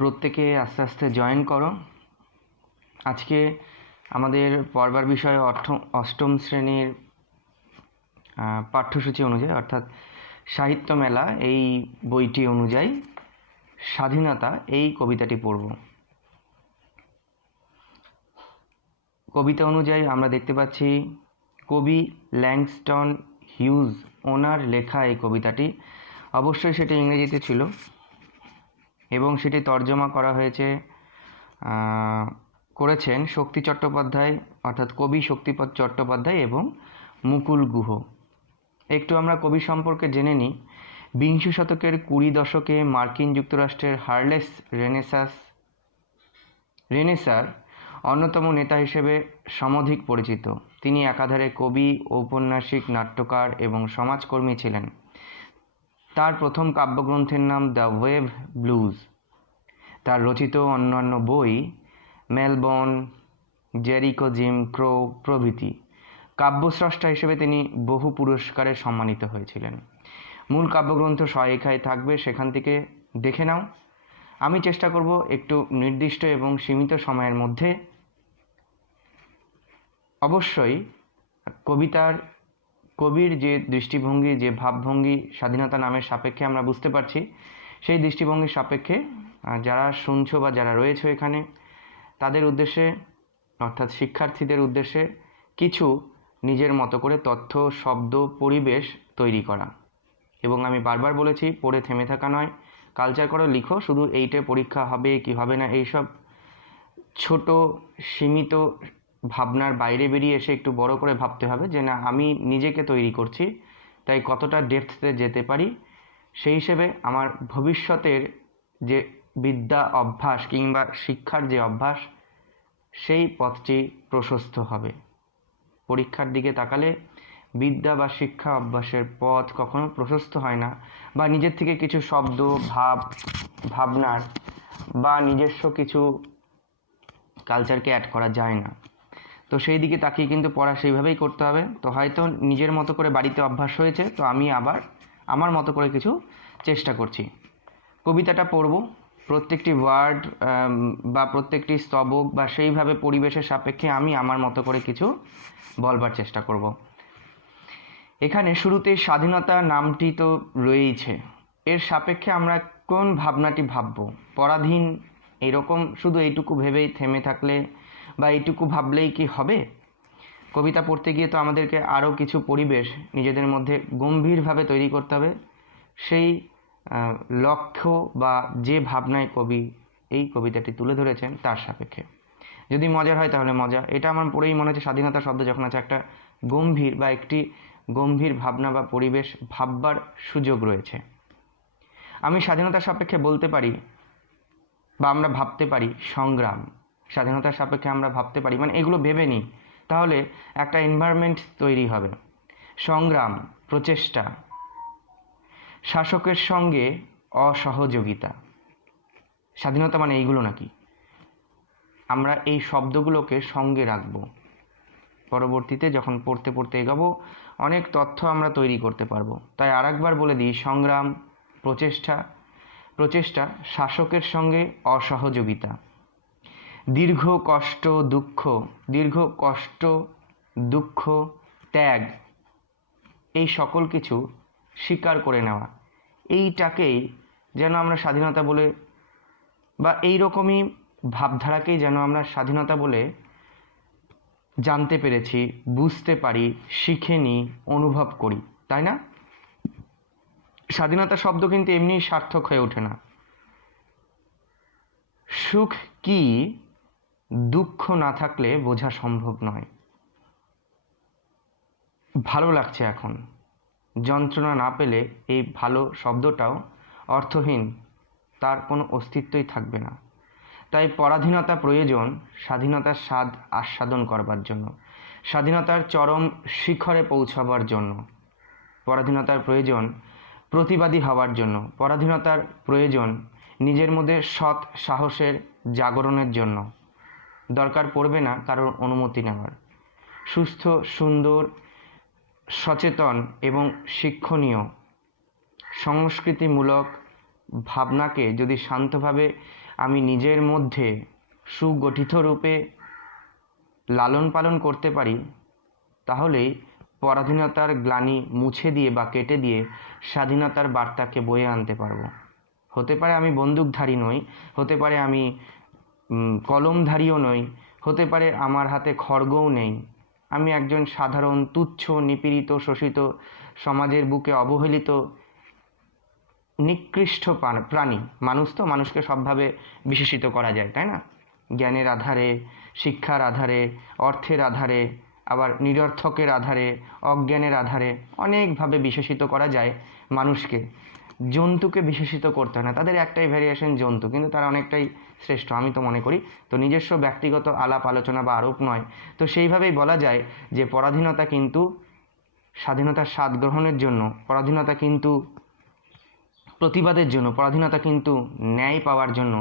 প্রত্যেকে আস্তে আস্তে জয়েন করো। আজকে আমাদের পড়বার বিষয় অষ্টম শ্রেণীর পাঠ্যসূচি অনুযায়ী অর্থাৎ সাহিত্য মেলা এই বইটি অনুযায়ী স্বাধীনতা এই কবিতাটি পড়ব। কবিতা অনুযায়ী আমরা দেখতে পাচ্ছি কবি ল্যাংস্টন হিউজ ওনার লেখা এই কবিতাটি। অবশ্যই সেটি ইংরেজিতে ছিল এবং সেটি তর্জমা করা হয়েছে করেছেন শক্তি চট্টোপাধ্যায় অর্থাৎ কবি শক্তিপদ চট্টোপাধ্যায় এবং মুকুল গুহ। একটু আমরা কবি সম্পর্কে জেনে নিই। বিংশ শতকের 20 দশকে মার্কিন যুক্তরাষ্ট্রের হার্লেস রেনেসার অন্যতম নেতা হিসেবে সমধিক পরিচিত। তিনি একাধারে কবি, ঔপন্যাসিক, নাট্যকার এবং সমাজকর্মী ছিলেন। তার প্রথম কাব্যগ্রন্থের নাম দ্য ওয়েভ ব্লুজ। তার রচিত অন্যান্য বই মেলবোর্ন, জেরিকো, জিম ক্রো প্রভৃতি। কাব্যস্রষ্টা হিসেবে তিনি বহু পুরস্কারে সম্মানিত হয়েছিলেন। মূল কাব্যগ্রন্থ সহায়িকায় থাকবে, সেখান থেকে দেখে নাও। আমি চেষ্টা করব একটু নির্দিষ্ট এবং সীমিত সময়ের মধ্যে অবশ্যই কবির যে দৃষ্টিভঙ্গি, যে ভাবভঙ্গি স্বাধীনতা নামের সাপেক্ষে আমরা বুঝতে পারছি, সেই দৃষ্টিভঙ্গির সাপেক্ষে যারা শুনছো বা যারা রয়েছে এখানে তাদের উদ্দেশ্যে অর্থাৎ শিক্ষার্থীদের উদ্দেশ্যে কিছু নিজের মতো করে তথ্য, শব্দ, পরিবেশ তৈরি করা। এবং আমি বারবার বলেছি, পড়ে থেমে থাকা নয়, কালচার করো, লিখো। শুধু এইটে পরীক্ষা হবে কি হবে না এইসব ছোট সীমিত ভাবনার বাইরে বেরিয়ে এসে একটু বড় করে ভাবতে হবে যে না, আমি নিজেকে তৈরি করছি, তাই কতটা ডেপথে যেতে পারি সেই হিসেবে আমার ভবিষ্যতের যে বিদ্যা অভ্যাস কিংবা শিক্ষার যে অভ্যাস সেই পথটি প্রশস্ত হবে। পরীক্ষার দিকে তাকালে বিদ্যা বা শিক্ষা অভ্যাসের পথ কখনো প্রশস্ত হয় না, বা নিজের থেকে কিছু শব্দ, ভাবনার বা নিজস্ব কিছু কালচারকে অ্যাড করা যায় না। তো সেই দিকে তাকিয়ে কিন্তু পড়া সেইভাবেই করতে হবে। তো হয়তো নিজের মতো করে বাড়িতে অভ্যাস হয়েছে, তো আমি আবার আমার মতো করে কিছু চেষ্টা করছি। কবিতাটা পড়ব, প্রত্যেকটি ওয়ার্ড বা প্রত্যেকটি স্তবক বা সেইভাবে পরিবেশের সাপেক্ষে আমি আমার মতো করে কিছু বলবার চেষ্টা করব। এখানে শুরুতে স্বাধীনতা নামটি তো রয়েইছে, এর সাপেক্ষে আমরা কোন ভাবনাটি ভাবব? পরাধীন এরকম শুধু এইটুকু ভেবেই থেমে থাকলে বা এইটুকু ভাবলেই কি হবে? কবিতা পড়তে গিয়ে তো আমাদেরকে আরও কিছু পরিবেশ নিজেদের মধ্যে গম্ভীরভাবে তৈরি করতে হবে। সেই লক্ষ্য বা যে ভাবনায় কবি এই কবিতাটি তুলে ধরেছেন তার সাপেক্ষে। যদি মজার হয় তাহলে মজা। এটা আমার পড়েই মনে হচ্ছে স্বাধীনতা শব্দ যখন আছে একটা গম্ভীর বা একটি গম্ভীর ভাবনা বা পরিবেশ ভাববার সুযোগ রয়েছে। আমি স্বাধীনতার সাপেক্ষে বলতে পারি বা আমরা ভাবতে পারি সংগ্রাম। স্বাধীনতার সাপেক্ষে আমরা ভাবতে পারি, মানে এগুলো ভেবে নিই, তাহলে একটা এনভায়রনমেন্ট তৈরি হবে। সংগ্রাম, প্রচেষ্টা, শাসকের সঙ্গে অসহযোগিতা। স্বাধীনতা মানে এইগুলো নাকি? আমরা এই শব্দগুলোকে সঙ্গে রাখব। পরবর্তীতে যখন পড়তে এগাবো অনেক তথ্য আমরা তৈরি করতে পারবো। তাই আরেকবার বলে দিই, সংগ্রাম, প্রচেষ্টা, শাসকের সঙ্গে অসহযোগিতা, দীর্ঘ কষ্ট, দুঃখ, ত্যাগ, এই সকল কিছু স্বীকার করে নেওয়া। এইটাকেই যেন আমরা স্বাধীনতা বলে বা এই রকমই ভাবধারাকেই যেন আমরা স্বাধীনতা বলে জানতে পেরেছি, বুঝতে পারি, শিখে নিই, অনুভব করি, তাই না? স্বাধীনতা শব্দ কিন্তু এমনি সার্থক হয়ে ওঠে না। সুখ কি দুঃখ না থাকলে বোঝা সম্ভব নয়। ভালো লাগছে এখন, যন্ত্রণা না পেলে এই ভালো শব্দটাও অর্থহীন, তার কোনো অস্তিত্বই থাকবে না। তাই পরাধীনতা প্রয়োজন স্বাধীনতার স্বাদ আস্বাদন করবার জন্য, স্বাধীনতার চরম শিখরে পৌঁছাবার জন্য। পরাধীনতার প্রয়োজন প্রতিবাদী হওয়ার জন্য, পরাধীনতার প্রয়োজন নিজের মধ্যে সৎ সাহসের জাগরণের জন্য। দরকার পড়বে না কারোর অনুমতি নেওয়ার। সুস্থ, সুন্দর, সচেতন এবং শিক্ষণীয়, সংস্কৃতিমূলক ভাবনাকে যদি শান্তভাবে আমি নিজের মধ্যে সুগঠিত রূপে লালন পালন করতে পারি, তাহলেই পরাধীনতার গ্লানি মুছে দিয়ে বা কেটে দিয়ে স্বাধীনতার বার্তাকে বয়ে আনতে পারবো। হতে পারে আমি বন্দুকধারী নই, হতে পারে আমি কলমধারীও নই, হতে পারে আমার হাতে খড়গও নেই, আমি একজন সাধারণ তুচ্ছ নিপীড়িত শোষিত সমাজের বুকে অবহেলিত নিকৃষ্ট প্রাণী। মানুষ তো, মানুষকে সবভাবে বিশেষিত করা যায়, তাই না? জ্ঞানের আধারে, শিক্ষার আধারে, অর্থের আধারে, আবার নিরর্থকের আধারে, অজ্ঞানের আধারে অনেকভাবে বিশেষিত করা যায় মানুষকে। জন্তুকে বিশেষিত করতে হয় না, তাদের একটাই ভ্যারিয়েশন জন্তু, কিন্তু তারা অনেকটাই শ্রেষ্ঠ আমি তো মনে করি। তো নিজস্ব ব্যক্তিগত আলাপ আলোচনা বা আরোপ নয়। তো সেইভাবেই বলা যায় যে পরাধীনতা কিন্তু স্বাধীনতার স্বাদ গ্রহণের জন্য, পরাধীনতা কিন্তু প্রতিবাদের জন্য, পরাধীনতা কিন্তু ন্যায় পাওয়ার জন্য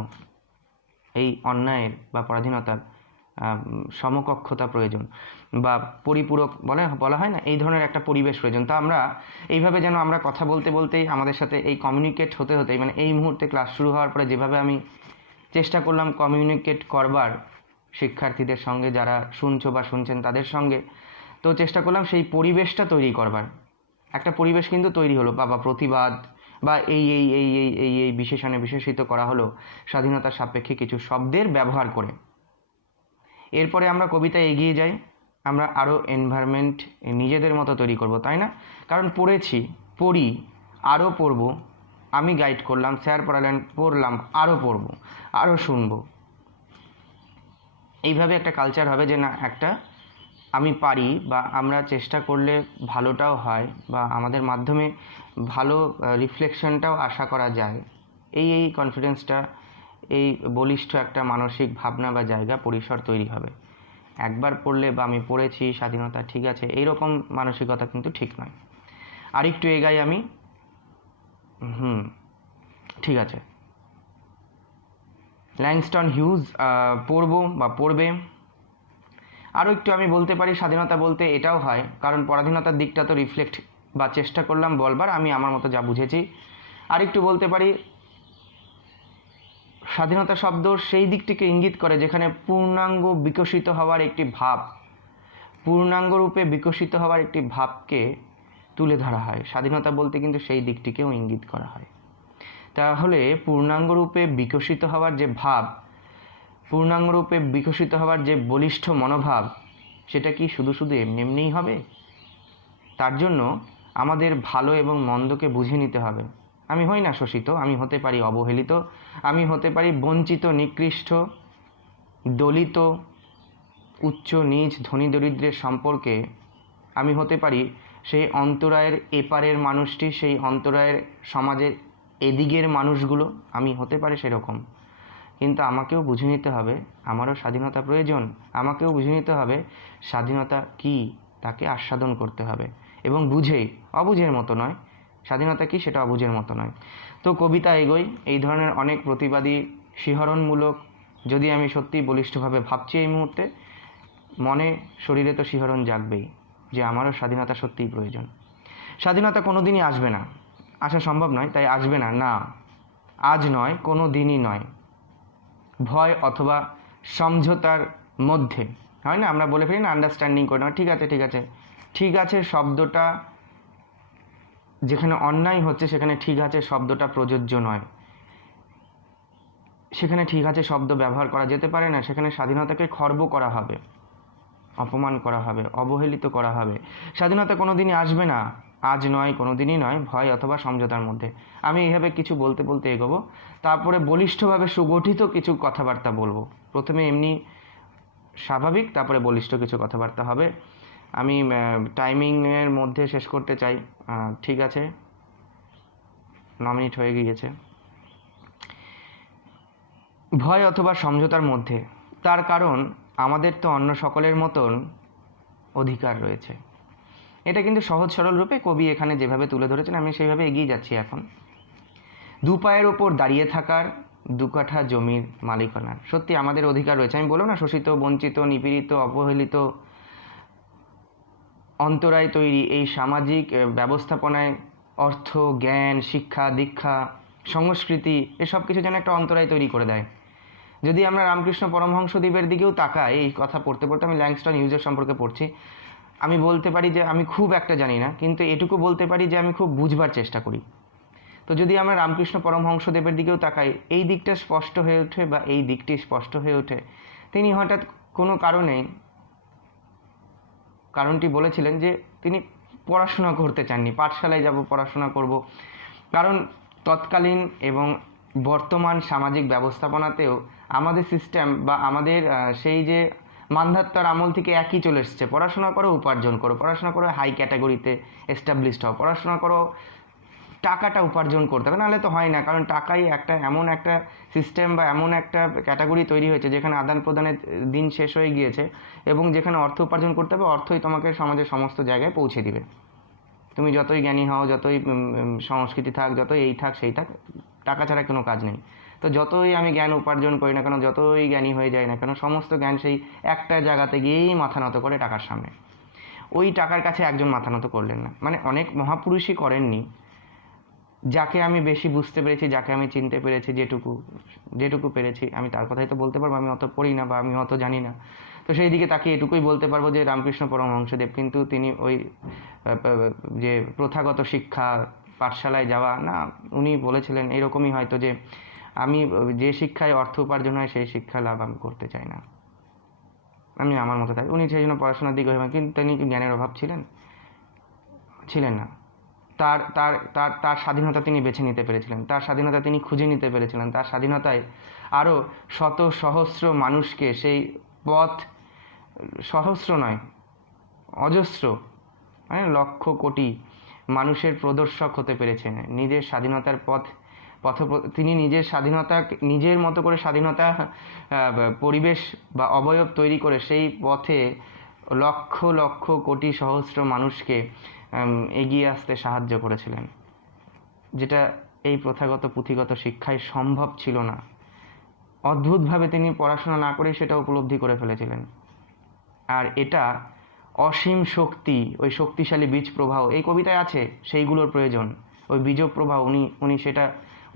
এই অন্যায়ের বা পরাধীনতার সমকক্ষতা প্রয়োজন বা পরিপূরক বলা হয় না, এই ধরনের একটা পরিবেশ প্রয়োজন। তা আমরা এইভাবে যেন আমরা কথা বলতে বলতেই আমাদের সাথে এই কমিউনিকেট হতে হতেই, মানে এই মুহূর্তে ক্লাস শুরু হওয়ার পরে যেভাবে আমি চেষ্টা করলাম কমিউনিকেট করবার শিক্ষার্থীদের সঙ্গে, যারা শুনছো বা শুনছেন তাদের সঙ্গে, তো চেষ্টা করলাম সেই পরিবেশটা তৈরি করবার। একটা পরিবেশ কিন্তু তৈরি হলো, বা প্রতিবাদ বা এই এই এই এই এই এই বিশেষণে বিশেষিত করা হলো স্বাধীনতার সাপেক্ষে কিছু শব্দের ব্যবহার করে। এরপরে আমরা কবিতায় এগিয়ে যাই, আমরা আরও এনভায়রনমেন্ট নিজেদের মতো তৈরি করব, তাই না? কারণ পড়ি, আরও পড়ব, আমি গাইড করলাম, স্যার পড়ালেন, পড়লাম, আরও পড়ব, আরও শুনব। এইভাবে একটা কালচার হবে যে না, একটা আমি পারি বা আমরা চেষ্টা করলে ভালোটাও হয় বা আমাদের মাধ্যমে ভালো রিফ্লেকশনটাও আশা করা যায়। এই কনফিডেন্সটা, এই বলিষ্ঠ একটা মানসিক ভাবনা বা জায়গা পরিসর তৈরি হবে। একবার পড়লে বা আমি পড়েছি স্বাধীনতা ঠিক আছে, এইরকম মানসিকতা কিন্তু ঠিক নয়। আরেকটু এগাই আমি, ঠিক আছে, ল্যাংস্টন হিউজ পড়ব বা পড়বে। আরও একটু আমি বলতে পারি স্বাধীনতা বলতে এটাও হয়, কারণ পরাধীনতার দিকটা তো রিফ্লেক্ট বা চেষ্টা করলাম বলবার, আমি আমার মতো যা বুঝেছি। আরেকটু বলতে পারি স্বাধীনতা শব্দ সেই দিকটিকে ইঙ্গিত করে যেখানে পূর্ণাঙ্গ বিকশিত হওয়ার একটি ভাব, পূর্ণাঙ্গ রূপে বিকশিত হওয়ার একটি ভাবকে তুলে ধরা হয়। স্বাধীনতা বলতে কিন্তু সেই দিকটিকেও ইঙ্গিত করা হয়। তাহলে পূর্ণাঙ্গ রূপে বিকশিত হওয়ার যে ভাব, পূর্ণাঙ্গ রূপে বিকশিত হওয়ার যে বলিষ্ঠ মনোভাব, সেটা কি শুধু শুধু এমনিই হবে? তার জন্য আমাদের ভালো এবং মন্দকে বুঝে নিতে হবে। আমি হই না শোষিত, আমি হতে পারি অবহেলিত, আমি হতে পারি বঞ্চিত, নিকৃষ্ট, দলিত, উচ্চ নীচ, ধনী দরিদ্রের সম্পর্কে আমি হতে পারি সেই অন্তরায়ের এপারের মানুষটি, সেই অন্তরায়ের সমাজের এদিকের মানুষগুলো, আমি হতে পারি সেরকম। কিন্তু আমাকেও বুঝে নিতে হবে আমারও স্বাধীনতা প্রয়োজন, আমাকেও বুঝে নিতে হবে স্বাধীনতা কি, তাকে আস্বাদন করতে হবে এবং বুঝেই, অবুঝের মতো নয়। স্বাধীনতা কি সেটা অবুঝের মতো নয়। তো কবিতা এগোই, এই ধরনের অনেক প্রতিবাদী শিহরণমূলক, যদি আমি সত্যিই বলিষ্ঠভাবে ভাবছি এই মুহূর্তে, মনে শরীরে তো শিহরণ জাগবেই যে আমারও স্বাধীনতা সত্যিই প্রয়োজন। স্বাধীনতা কোনো দিনই আসবে না, আসা সম্ভব নয়, তাই আসবে না, না আজ নয়, কোনো দিনই নয়। ভয় অথবা সমঝোতার মধ্যে হয় না, আমরা বলে ফেলি না আন্ডারস্ট্যান্ডিং করে না, ঠিক আছে ঠিক আছে, ঠিক আছে শব্দটা যেখানে অন্যায় হচ্ছে সেখানে ঠিক আছে শব্দটা প্রযোজ্য নয়, সেখানে ঠিক আছে শব্দ ব্যবহার করা যেতে পারে না, সেখানে স্বাধীনতাকে খর্ব করা হবে, অপমান করা হবে, অবহেলিত করা হবে। স্বাধীনতা কোনো দিনই আসবে না, আজ নয়, কোনো দিনই নয়, ভয় অথবা সমঝোতার মধ্যে। আমি এইভাবে কিছু বলতে বলতে এগোবো, তারপরে বলিষ্ঠভাবে সুগঠিত কিছু কথাবার্তা বলবো। প্রথমে এমনি স্বাভাবিক, তারপরে বলিষ্ঠ কিছু কথাবার্তা হবে। আমি টাইমিংয়ের মধ্যে শেষ করতে চাই, ঠিক আছে, 9 মিনিট হয়ে গিয়েছে। ভয় অথবা সমঝোতার মধ্যে, তার কারণ আমাদের তো অন্য সকলের মতন অধিকার রয়েছে। এটা কিন্তু সহজ সরল রূপে কবি এখানে যেভাবে তুলে ধরেছেন, আমি সেইভাবে এগিয়ে যাচ্ছি। এখন দু পায়ের ওপর দাঁড়িয়ে থাকার, 2 কাঠা জমির মালিকানার, সত্যি আমাদের অধিকার রয়েছে। আমি বললাম না, শোষিত, বঞ্চিত, নিপীড়িত, অবহেলিত, অন্তরায় তৈরি এই সামাজিক ব্যবস্থাপনায় অর্থ, জ্ঞান, শিক্ষা, দীক্ষা সংস্কৃতি, এসব কিছু যেন একটা অন্তরায় তৈরি করে দেয়। যদি আমরা রামকৃষ্ণ পরমহংসদেবের দিকেও তাকাই, এই কথা পড়তে পড়তে আমি ল্যাংস্টন হিউজের সম্পর্কে পড়ছি, আমি বলতে পারি যে আমি খুব একটা জানি না, কিন্তু এটুকু বলতে পারি যে আমি খুব বুঝবার চেষ্টা করি। তো যদি আমরা রামকৃষ্ণ পরমহংসদেবের দিকেও তাকাই, এই দিকটা স্পষ্ট হয়ে ওঠে বা এই দিকটি স্পষ্ট হয়ে ওঠে। তিনি হঠাৎ কোনো কারণটি বলেছিলেন যে তিনি পড়াশোনা করতে চাননি, পাঠশালায় যাব, পড়াশোনা করব। কারণ তৎকালীন এবং বর্তমান সামাজিক ব্যবস্থাপনাতেও আমাদের সিস্টেম বা আমাদের সেই যে মান্ধাত্তার আমল থেকে একই চলে এসছে, পড়াশোনা করো, উপার্জন করো, পড়াশোনা করো, হাই ক্যাটাগরিতে এস্টাবলিশড হও, পড়াশোনা করো, টাকাটা উপার্জন করতে হবে, নাহলে তো হয় না। কারণ টাকাই একটা এমন একটা সিস্টেম বা এমন একটা ক্যাটাগরি তৈরি হয়েছে যেখানে আদান প্রদানের দিন শেষ হয়ে গিয়েছে, এবং যেখানে অর্থ উপার্জন করতে হবে, অর্থই তোমাকে সমাজের সমস্ত জায়গায় পৌঁছে দিবে। তুমি যতই জ্ঞানী হও, যতই সংস্কৃতি থাক, যতই এই থাক সেই থাক, টাকা ছাড়া কোনো কাজ নেই। তো যতই আমি জ্ঞান উপার্জন করি না কেন, যতই জ্ঞানী হয়ে যায় না কেন, সমস্ত জ্ঞান সেই একটা জায়গাতে গিয়েই মাথা নত করে টাকার সামনে। ওই টাকার কাছে একজন মাথা নত করলেন না, মানে অনেক মহাপুরুষই করেননি। যাকে আমি বেশি বুঝতে পেরেছি, যাকে আমি চিনতে পেরেছি, যেটুকু পেরেছি, আমি তার কথাই তো বলতে পারবো। আমি অত পড়ি না বা আমি অত জানি না, তো সেই দিকে তাকে এটুকুই বলতে পারবো যে রামকৃষ্ণ পরমহংসদেব কিন্তু তিনি ওই যে প্রথাগত শিক্ষা, পাঠশালায় যাওয়া না, উনি বলেছিলেন এরকমই হয়তো যে আমি যে শিক্ষায় অর্থ উপার্জন হয় সেই শিক্ষা লাভ আমি করতে চাই না, আমি আমার মতো থাকি। উনি সেই জন্য পড়াশোনার দিকে হয়ে, কিন্তু তিনি কি জ্ঞানের অভাব ছিলেন না। তার তার তার তার স্বাধীনতা তিনি বেছে নিতে পেরেছিলেন, তার স্বাধীনতা তিনি খুঁজে নিতে পেরেছিলেন, তার স্বাধীনতায় আরও শত সহস্র মানুষকে সেই পথ, সহস্র নয় অজস্র, মানে লক্ষ কোটি মানুষের প্রদর্শক হতে পেরেছেন। নিজের স্বাধীনতার তিনি নিজের স্বাধীনতা, নিজের মতো করে স্বাধীনতা পরিবেশ বা অবয়ব তৈরি করে সেই পথে লক্ষ লক্ষ কোটি সহস্র মানুষকে এগিয়ে আসতে সাহায্য করেছিলেন, যেটা এই প্রথাগত পুঁথিগত শিক্ষায় সম্ভব ছিল না। অদ্ভুতভাবে তিনি পড়াশোনা না করেই সেটা উপলব্ধি করে ফেলেছিলেন। আর এটা অসীম শক্তি, ওই শক্তিশালী বীজ প্রবাহ এই কবিতায় আছে, সেইগুলোর প্রয়োজন। ওই বীজ প্রবাহ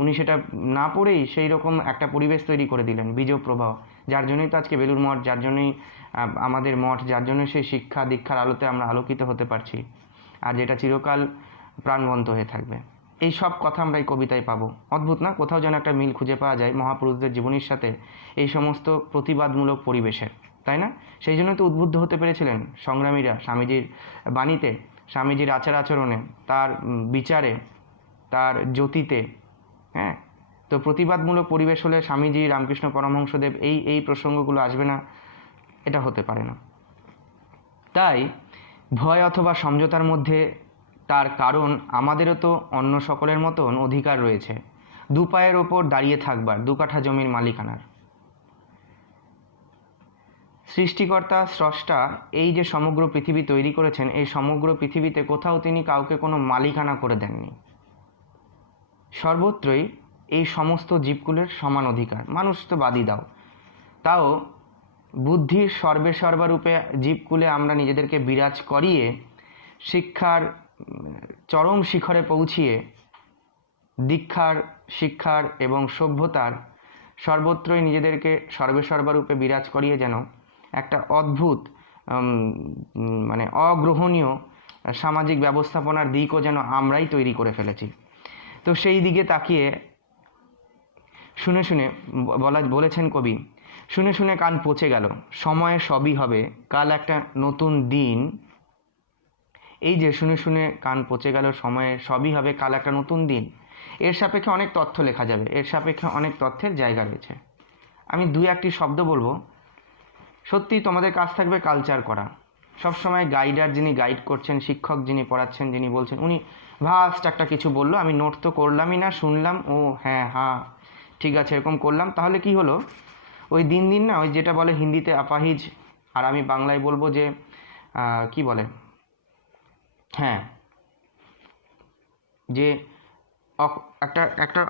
উনি সেটা না পড়েই সেই রকম একটা পরিবেশ তৈরি করে দিলেন, বীজ প্রবাহ, যার জন্যই তো আজকে বেলুড় মঠ, যার জন্যই আমাদের মঠ, যার জন্য সেই শিক্ষা দীক্ষার আলোতে আমরা আলোকিত হতে পারছি, আর যেটা চিরকাল প্রাণবন্ত হয়ে থাকবে। এই সব কথা আমরা এই কবিতায় পাবো। অদ্ভুত না? কোথাও যেন একটা মিল খুঁজে পাওয়া যায় মহাপুরুষদের জীবনীর সাথে এই সমস্ত প্রতিবাদমূলক পরিবেশের, তাই না? সেই জন্য তো উদ্বুদ্ধ হতে পেরেছিলেন সংগ্রামীরা স্বামীজির বাণীতে, স্বামীজির আচার আচরণে, তার বিচারে, তার জ্যোতিতে। হ্যাঁ, তো প্রতিবাদমূলক পরিবেশ হলে স্বামীজি রামকৃষ্ণ পরমহংসদেব এই প্রসঙ্গগুলো আসবে না, এটা হতে পারে না। তাই ভয় অথবা সমঝোতার মধ্যে তার কারণ আমাদেরও তো অন্য সকলের মতন অধিকার রয়েছে, দু পায়ের ওপর দাঁড়িয়ে থাকবার, 2 কাঠা জমির মালিকানার। সৃষ্টিকর্তা স্রষ্টা এই যে সমগ্র পৃথিবী তৈরি করেছেন, এই সমগ্র পৃথিবীতে কোথাও তিনি কাউকে কোনো মালিকানা করে দেননি। সর্বত্রই এই সমস্ত জীবকুলের সমান অধিকার। মানুষ তো বাদই দাও, তাও বুদ্ধির সর্বেসর্বারূপে জীবকুলে আমরা নিজেদেরকে বিরাজ করিয়ে শিক্ষার চরম শিখরে পৌঁছিয়ে দীক্ষার, শিক্ষার এবং সভ্যতার সর্বত্রই নিজেদেরকে সর্বেসর্বারূপে বিরাজ করিয়ে যেন একটা অদ্ভুত মানে অগ্রহণীয় সামাজিক ব্যবস্থাপনার দিকও যেন আমরাই তৈরি করে ফেলেছি। তো সেই দিকে তাকিয়ে শুনে শুনে বলেছেন কবি, শুনে শুনে কান পচে গেল, সময়ে সবই হবে, কাল একটা নতুন দিন। এই যে শুনে শুনে কান পচে গেল, সময়ে সবই হবে, কাল একটা নতুন দিন, এর সাপেক্ষে অনেক তথ্য লেখা যাবে, এর সাপেক্ষে অনেক তথ্যের জায়গা রয়েছে। আমি 2-1টি শব্দ বলবো। সত্যি তোমাদের কাজ থাকবে কালচার করা। সবসময় গাইডার যিনি গাইড করছেন, শিক্ষক যিনি পড়াচ্ছেন, যিনি বলছেন, উনি ভাস্ট একটা কিছু বললো, আমি নোট তো করলামই না, শুনলাম, ও হ্যাঁ ঠিক আছে এরকম করলাম। তাহলে কি হলো, ওই দিন না, ওই যেটা বলে হিন্দিতে আপাহিজ, আর আমি বাংলায় বলবো যে কি বলে, হ্যাঁ, যে একটা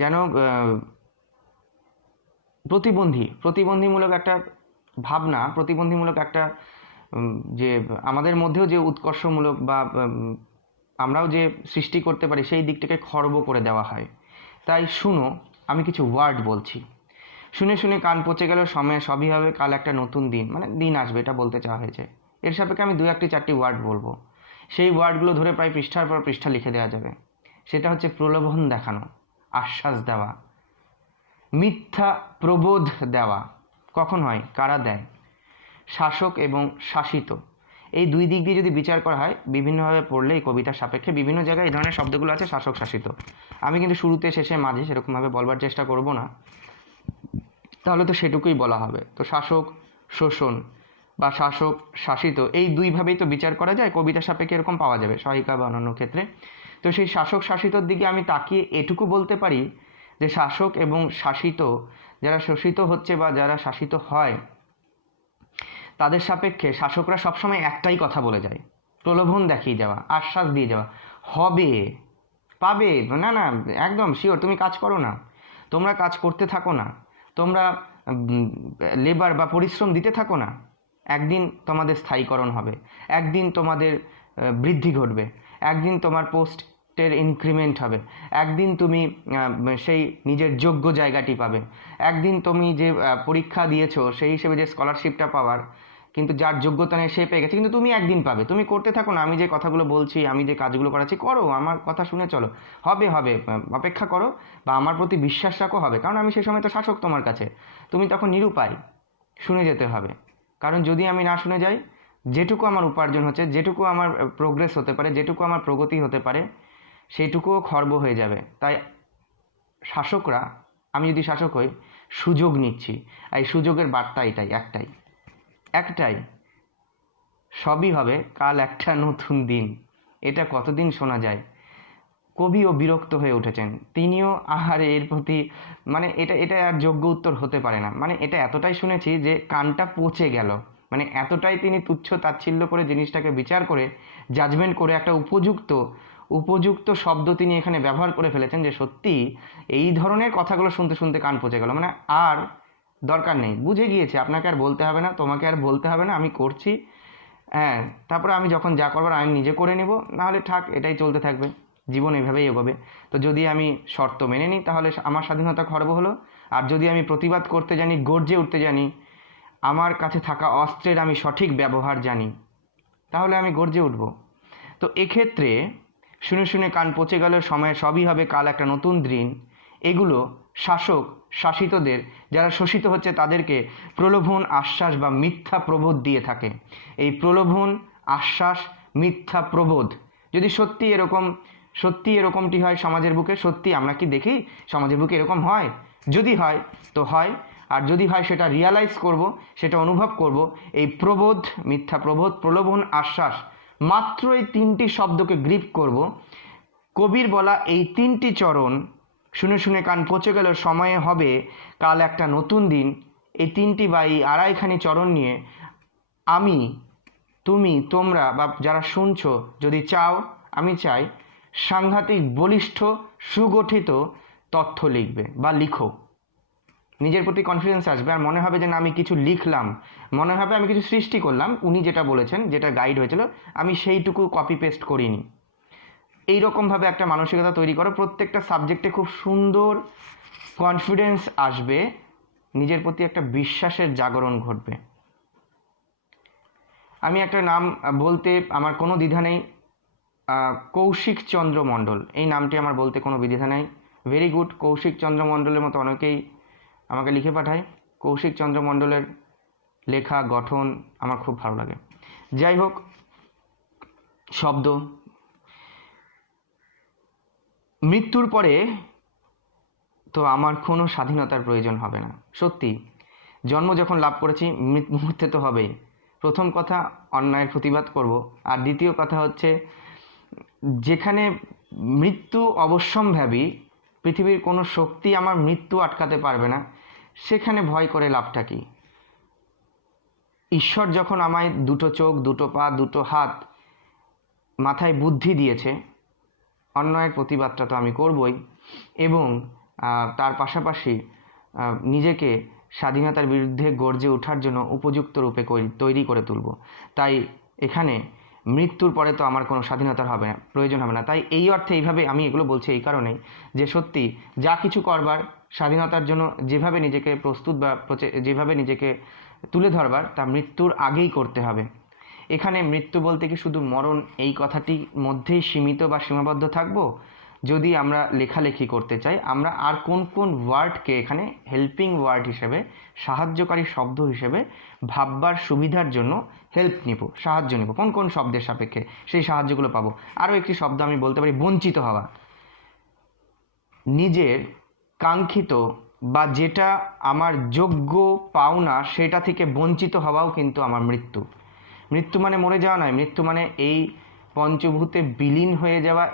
যেন প্রতিবন্ধীমূলক একটা ভাবনা, প্রতিবন্ধীমূলক একটা যে আমাদের মধ্যেও যে উৎকর্ষমূলক বা আমরাও যে সৃষ্টি করতে পারি সেই দিকটাকে খর্ব করে দেওয়া হয়। তাই শুনো, আমি কিছু ওয়ার্ড বলছি, শুনে শুনে কান পচে গেল, সময় সবই হবে, কাল একটা নতুন দিন, মানে দিন আসবে, এটা বলতে চাওয়া হয়েছে। এর সাপেক্ষে আমি 2-4টি ওয়ার্ড বলবো, সেই ওয়ার্ডগুলো ধরে প্রায় পৃষ্ঠার পর পৃষ্ঠা লিখে দেওয়া যাবে। সেটা হচ্ছে প্রলোভন দেখানো, আশ্বাস দেওয়া, মিথ্যা প্রবোধ দেওয়া। কখন হয়, কারা দেয়? শাসক এবং শাসিত, এই দুই দিক দিয়ে যদি বিচার করা হয়, বিভিন্নভাবে পড়লে এই কবিতার সাপেক্ষে বিভিন্ন জায়গায় এই ধরনের শব্দগুলো আছে, শাসক শাসিত। আমি কিন্তু শুরুতে শেষে মাঝে সেরকমভাবে বলবার চেষ্টা করব না, তাহলে তো সেটুকুই বলা হবে। তো শাসক শোষণ বা শাসক শাসিত, এই দুইভাবেই তো বিচার করা যায়, কবিতার সাপেক্ষে এরকম পাওয়া যাবে সহায়িকা বা অন্যান্য ক্ষেত্রে। তো সেই শাসক শাসিতর দিকে আমি তাকিয়ে এটুকু বলতে পারি যে শাসক এবং শাসিত, যারা শোষিত হচ্ছে বা যারা শাসিত হয়, তাদের সাপেক্ষে শাসকরা সবসময় একটাই কথা বলে যায়, প্রলোভন দেখিয়ে যাওয়া, আশ্বাস দিয়ে যাওয়া, হবে, পাবে, না না একদম শিওর, তুমি কাজ করো না, তোমরা কাজ করতে থাকো না, তোমরা লেবার বা পরিশ্রম দিতে থাকো না, একদিন তোমাদের স্থায়ীকরণ হবে, একদিন তোমাদের বৃদ্ধি ঘটবে, একদিন তোমার পোস্টের ইনক্রিমেন্ট হবে, একদিন তুমি সেই নিজের যোগ্য জায়গাটি পাবে, একদিন তুমি যে পরীক্ষা দিয়েছো সেই হিসেবে যে স্কলারশিপটা পাওয়ার, কিন্তু যার যোগ্যতা নেই সে পেয়ে গেছে, কিন্তু তুমি একদিন পাবে, তুমি করতে থাকো না, আমি যে কথাগুলো বলছি, আমি যে কাজগুলো করাচ্ছি, করো, আমার কথা শুনে চলো, হবে হবে, অপেক্ষা করো বা আমার প্রতি বিশ্বাস রাখো, হবে, কারণ আমি সেই সময় তো শাসক তোমার কাছে, তুমি তখন নিরুপায়, শুনে যেতে হবে। কারণ যদি আমি না শুনে যাই, যেটুকু আমার উপার্জন হচ্ছে, যেটুকু আমার প্রোগ্রেস হতে পারে, যেটুকু আমার প্রগতি হতে পারে, সেইটুকুও খর্ব হয়ে যাবে। তাই শাসকরা, আমি যদি শাসক হই, সুযোগ নিচ্ছি, এই সুযোগের বার্তা এটাই, একটাই, সবই হবে, কাল একটা নতুন দিন। এটা কতদিন শোনা যায়, কবিও বিরক্ত হয়ে উঠেছেন, তিনিও আহারে এর প্রতি, মানে এটা আর যোগ্য উত্তর হতে পারে না, মানে এটা এতটাই শুনেছি যে কানটা পচে গেল, মানে এতটাই তিনি তুচ্ছ তাচ্ছিল্য করে জিনিসটাকে বিচার করে জাজমেন্ট করে একটা উপযুক্ত শব্দ তিনি এখানে ব্যবহার করে ফেলেছেন, যে সত্যি এই ধরনের কথাগুলো শুনতে শুনতে কান পচে গেল, মানে আর দরকার নেই, বুঝে গিয়েছে, আপনাকে আর বলতে হবে না, তোমাকে আর বলতে হবে না, আমি করছি, হ্যাঁ, তারপরে আমি যখন যা করবার আমি নিজে করে নেব, নাহলে থাক, এটাই চলতে থাকবে, জীবন এভাবেই এগোবে। তো যদি আমি শর্ত মেনে নিই, তাহলে আমার স্বাধীনতা খর্ব হলো, আর যদি আমি প্রতিবাদ করতে জানি, গর্জে উঠতে জানি, আমার কাছে থাকা অস্ত্রের আমি সঠিক ব্যবহার জানি, তাহলে আমি গর্জে উঠব। তো এক্ষেত্রে শুনে শুনে কান পচে গেল, সময় সবই হবে, কাল একটা নতুন দিন, এগুলো শাসক শাসিতদের, যারা শোষিত হচ্ছে তাদেরকে প্রলোভন, আশ্বাস বা মিথ্যা প্রবোধ দিয়ে থাকে। এই প্রলোভন, আশ্বাস, মিথ্যা প্রবোধ যদি সত্যি এরকমটি হয় সমাজের বুকে, সত্যি আমরা কি দেখি সমাজের বুকে এরকম হয়? যদি হয় তো হয়, আর যদি হয় সেটা রিয়ালাইজ করব, সেটা অনুভব করব। এই প্রবোধ, মিথ্যা প্রবোধ, প্রলোভন, আশ্বাস, মাত্র এই 3টি শব্দকে গ্রিপ করব। কবির বলা এই 3টি চরণ, শুনে শুনে কান পচে গেল, সময়ে হবে, কাল একটা নতুন দিন, এই 3টি বা এই 2.5খানি চরণ নিয়ে আমি, তুমি, তোমরা বা যারা শুনছো, যদি চাও, আমি চাই, সাংঘাতিক বলিষ্ঠ সুগঠিত তথ্য লিখবে বা লিখো। নিজের প্রতি কনফিডেন্স আসবে, আর মনে হবে যে না, আমি কিছু লিখলাম, মনে হবে আমি কিছু সৃষ্টি করলাম, উনি যেটা বলেছেন, যেটা গাইড হয়েছিল, আমি সেইটুকু কপি পেস্ট করিনি। এইরকমভাবে একটা মানসিকতা তৈরি করো, প্রত্যেকটা সাবজেক্টে খুব সুন্দর কনফিডেন্স আসবে, নিজের প্রতি একটা বিশ্বাসের জাগরণ ঘটবে। আমি একটা নাম বলতে আমার কোনো দ্বিধা নেই, কৌশিক চন্দ্র মণ্ডল, এই নামটি আমার বলতে কোনো দ্বিধা নেই। ভেরি গুড, কৌশিক চন্দ্র মণ্ডলের মতো অনেকেই আমাকে লিখে পাঠায়, কৌশিক চন্দ্র মণ্ডলের লেখা গঠন আমার খুব ভালো লাগে। যাই হোক, শব্দ, মৃত্যুর পরে তো আমার কোনো স্বাধীনতার প্রয়োজন হবে না, সত্যি, জন্ম যখন লাভ করেছি, মুহূর্তে তো হবেই। প্রথম কথা, অন্যায়ের প্রতিবাদ করব, আর দ্বিতীয় কথা হচ্ছে, যেখানে মৃত্যু অবশ্যম্ভাবী, পৃথিবীর কোনো শক্তি আমার মৃত্যু আটকাতে পারবে না, সেখানে ভয় করে লাভটা কি? ঈশ্বর যখন আমায় 2টো চোখ, 2টো পা, 2টো হাত, মাথায় বুদ্ধি দিয়েছে, অন্যায়ের প্রতিবাদটা তো আমি করবই, এবং তার পাশাপাশি নিজেকে স্বাধীনতার বিরুদ্ধে গর্জে ওঠার জন্য উপযুক্ত রূপে তৈরি করে তুলব। তাই এখানে মৃত্যুর পরে তো আমার কোনো স্বাধীনতার হবে না, প্রয়োজন হবে না। তাই এই অর্থে এইভাবে আমি এগুলো বলছি এই কারণেই যে সত্যি যা কিছু করবার স্বাধীনতার জন্য যেভাবে নিজেকে প্রস্তুত বা যেভাবে নিজেকে তুলে ধরবার তা মৃত্যুর আগেই করতে হবে। এখানে মৃত্যু বলতে কি শুধু মরণ এই কথাটির মধ্যেই সীমিত বা সীমাবদ্ধ থাকবো? যদি আমরা লেখালেখি করতে চাই, আমরা আর কোন কোন ওয়ার্ডকে এখানে হেল্পিং ওয়ার্ড হিসেবে, সাহায্যকারী শব্দ হিসেবে ভাববার সুবিধার জন্য সাহায্য নিব, কোন কোন শব্দের সাপেক্ষে সেই সাহায্যগুলো পাবো। আরও একটি শব্দ আমি বলতে পারি, বঞ্চিত হওয়া। নিজের কাঙ্ক্ষিত বা যেটা আমার যোগ্য পাওনা সেটা থেকে বঞ্চিত হওয়াও কিন্তু আমার মৃত্যু। মৃত্যু মানে মরে যাওয়া নয়, মৃত্যু মানে এই পঞ্চভূতে বিলীন হয়ে যাওয়া,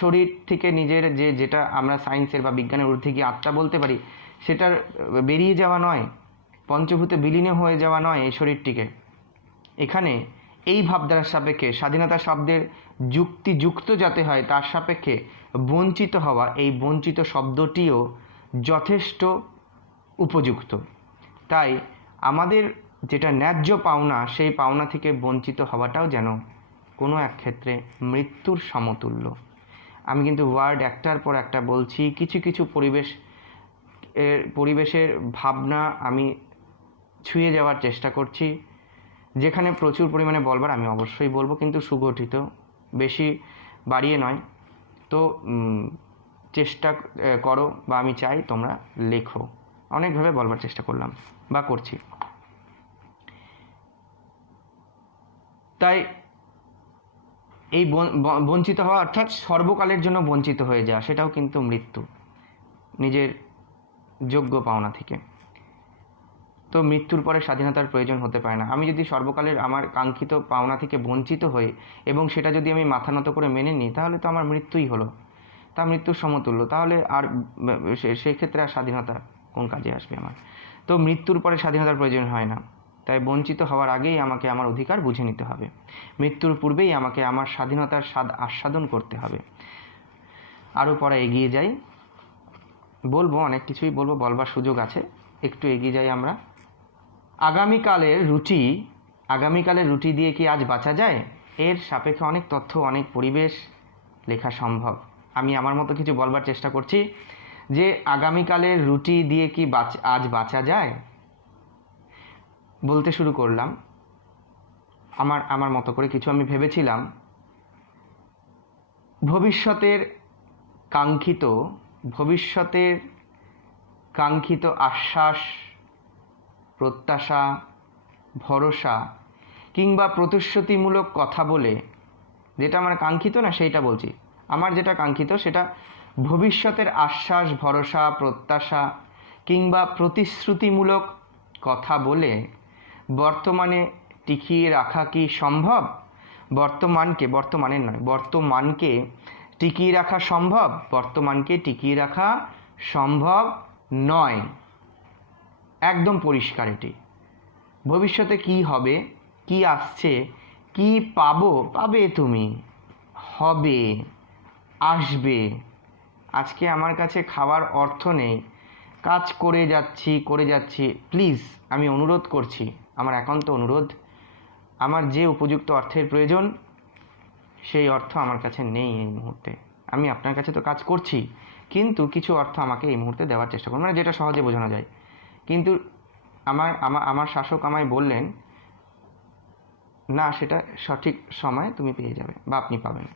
শরীর থেকে নিজের যেটা আমরা সায়েন্সের বা বিজ্ঞানের ঊর্ধ্বে গিয়ে আত্মা বলতে পারি, সেটার বেরিয়ে যাওয়া নয়, পঞ্চভূতে বিলীন হয়ে যাওয়া নয় এই শরীরটিকে। এখানে এই ভাবধারার সাপেক্ষে স্বাধীনতা শব্দের যুক্তিযুক্ত যাতে হয় তার সাপেক্ষে বঞ্চিত হওয়া, এই বঞ্চিত শব্দটিও যথেষ্ট উপযুক্ত। তাই আমাদের যেটা ন্যায্য পাওনা, সেই পাওনা থেকে বঞ্চিত হওয়াটাও যেন কোনো এক ক্ষেত্রে মৃত্যুর সমতুল্য। আমি কিন্তু ওয়ার্ড একটার পর একটা বলছি, কিছু কিছু পরিবেশের ভাবনা আমি ছুঁয়ে যাওয়ার চেষ্টা করছি। যেখানে প্রচুর পরিমাণে বলবার আমি অবশ্যই বলবো, কিন্তু সুগঠিত, বেশি বাড়িয়ে নয়। তো চেষ্টা করো, বা আমি চাই তোমরা লেখো। অনেকভাবে বলবার চেষ্টা করলাম বা করছি। তাই এই বঞ্চিত হওয়া অর্থাৎ সর্বকালের জন্য বঞ্চিত হয়ে যাওয়া, সেটাও কিন্তু মৃত্যু, নিজের যোগ্য পাওনা থেকে। তো মৃত্যুর পরে স্বাধীনতার প্রয়োজন হতে পারে না। আমি যদি সর্বকালের আমার কাঙ্ক্ষিত পাওনা থেকে বঞ্চিত হই এবং সেটা যদি আমি মাথা নত করে মেনে নিই, তাহলে তো আমার মৃত্যুই হলো, তা মৃত্যুর সমতুল্য। তাহলে আর সেই ক্ষেত্রে আর স্বাধীনতা কোন কাজে আসবে আমার? তো মৃত্যুর পরে স্বাধীনতার প্রয়োজন হয় না। তাই বঞ্চিত হওয়ার আগেই আমাকে আমার অধিকার বুঝে নিতে হবে, মৃত্যুর পূর্বেই আমাকে আমার স্বাধীনতার স্বাদ আস্বাদন করতে হবে। আরও পরে এগিয়ে যাই, বলবো অনেক কিছুই বলবো, বলবার সুযোগ আছে, একটু এগিয়ে যাই আমরা। আগামীকালের রুটি দিয়ে কি আজ বাঁচা যায়? এর সাপেক্ষে অনেক তথ্য, অনেক পরিবেশ লেখা সম্ভব। আমি আমার মতো কিছু বলবার চেষ্টা করছি যে আগামীকালের রুটি দিয়ে কি আজ বাঁচা যায়। বলতে শুরু করলাম আমার মতো করে কিছু আমি ভেবেছিলাম। ভবিষ্যতের কাঙ্ক্ষিত আশ্বাস, প্রত্যাশা, ভরসা কিংবা প্রতিশ্রুতিমূলক কথা বলে, যেটা আমার কাঙ্ক্ষিত না সেইটা বলছি, আমার যেটা কাঙ্ক্ষিত সেটা ভবিষ্যতের আশ্বাস, ভরসা, প্রত্যাশা কিংবা প্রতিশ্রুতিমূলক কথা বলে বর্তমানে টিকিয়ে রাখা কি সম্ভব? বর্তমানকে টিকিয়ে রাখা সম্ভব? বর্তমানকে টিকিয়ে রাখা সম্ভব নয়। একদম পরিষ্কার এটি। ভবিষ্যতে কি হবে, কি আসছে, কি পাবে তুমি, হবে, আসবে। আজকে আমার কাছে খাওয়ার অর্থ নেই, কাজ করে যাচ্ছি। প্লিজ, আমি অনুরোধ করছি, আমার একান্ত অনুরোধ, আমার যে উপযুক্ত অর্থের প্রয়োজন সেই অর্থ আমার কাছে নেই এই মুহূর্তে। আমি আপনার কাছে তো কাজ করছি, কিন্তু কিছু অর্থ আমাকে এই মুহূর্তে দেওয়ার চেষ্টা করুন, মানে যেটা সহজে বোঝানো যায়। কিন্তু আমার শাসক আমায় বললেন না, সেটা সঠিক সময় তুমি পেয়ে যাবে বা আপনি পাবেন,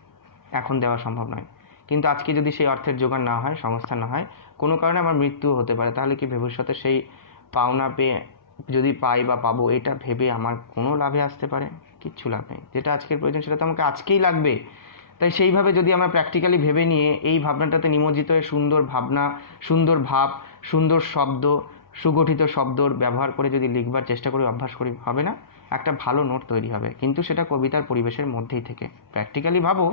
এখন দেওয়া সম্ভব নয়। কিন্তু আজকে যদি সেই অর্থের জোগাড় না হয়, সংস্থান না হয়, কোনো কারণে আমার মৃত্যুও হতে পারে, তাহলে কি ভবিষ্যতে সেই পাওনা পেয়ে যদি পাই বা পাবো, এটা ভেবে আমার কোনো লাভে আসতে পারে? কিচ্ছু লাভ নেই। যেটা আজকের প্রয়োজন সেটা তো আমাকে আজকেই লাগবে। তাই সেইভাবে যদি আমরা প্র্যাকটিক্যালি ভেবে নিয়ে এই ভাবনাটাতে নিমজ্জিত হয়ে সুন্দর ভাবনা, সুন্দর ভাব, সুন্দর শব্দ, সুগঠিত শব্দর ব্যবহার করে যদি লিখবার চেষ্টা করি, অভ্যাস করি, হবে না? একটা ভালো নোট তৈরি হবে, কিন্তু সেটা কবিতার পরিবেশের মধ্যেই থেকে। প্র্যাকটিক্যালি ভাবো,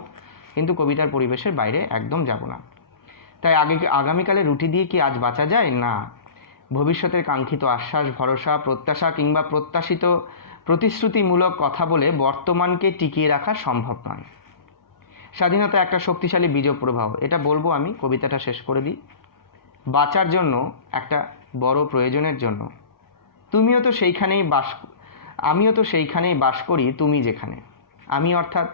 কিন্তু কবিতার পরিবেশের বাইরে একদম যাব না। তাই আগামীকালে রুটি দিয়ে কি আজ বাঁচা যায়? না। ভবিষ্যতের কাঙ্ক্ষিত আশ্বাস, ভরসা, প্রত্যাশা কিংবা প্রতিশ্রুতিমূলক কথা বলে বর্তমানকে টিকিয়ে রাখা সম্ভব নয়। স্বাধীনতা একটা শক্তিশালী বীজ প্রবাহ, এটা বলবো আমি, কবিতাটা শেষ করে দিই। বাঁচার জন্য একটা বড় প্রয়োজনের জন্য আমিও তো সেইখানেই বাস করি তুমি যেখানে। আমি অর্থাৎ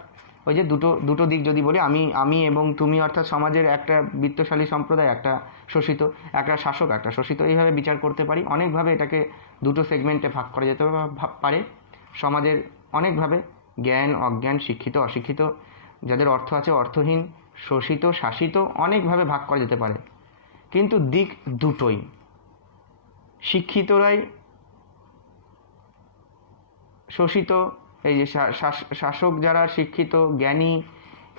ওই যে দুটো দিক যদি বলি, আমি এবং তুমি অর্থাৎ সমাজের একটা বিত্তশালী সম্প্রদায়, একটা শোষিত, একটা শাসক, একটা শোষিত, এইভাবে বিচার করতে পারি। অনেকভাবে এটাকে দুটো সেগমেন্টে ভাগ করা যেতে পারে। সমাজের অনেকভাবে জ্ঞান, অজ্ঞান, শিক্ষিত, অশিক্ষিত, যাদের অর্থ আছে, অর্থহীন, শোষিত, শাসিত, অনেকভাবে ভাগ করা যেতে পারে। কিন্তু দিক দুটোই। শিক্ষিতরাই শোষিত, এই যে শাসক যারা শিক্ষিত, জ্ঞানী,